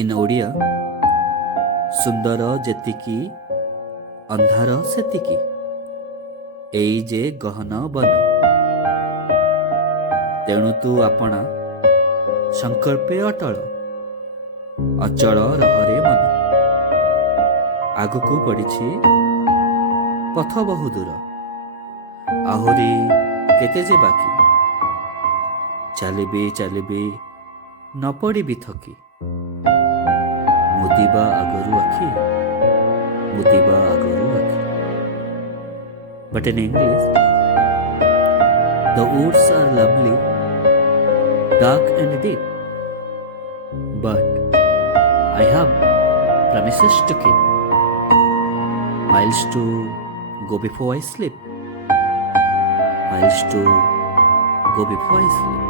ଇନ୍ ଓଡ଼ିଆ ସୁନ୍ଦର ଯେତିକି ଅନ୍ଧାର ସେତିକି ଏଇ ଯେ ଗହନ ବନ। ତେଣୁ ତୁ ଆପଣା ସଂକଳ୍ପେ ଅଟଳ ଅଚଳ ରହରେ ମନ। ଆଗକୁ ପଡ଼ିଛି ପଥ ବହୁ ଦୂର, ଆହୁରି କେତେ ଯେ ବାକି। ଚାଲିବି ଚାଲିବି ନ ପଡ଼ିବି ଥକି, ମୁଦିବା ଆଗରୁ ଆଖି, ମୁଦିବା ଆଗରୁ ଆଖି। But in English, the woods are lovely, dark and deep, but I have promises to keep, miles to go before I sleep, miles to go before I sleep.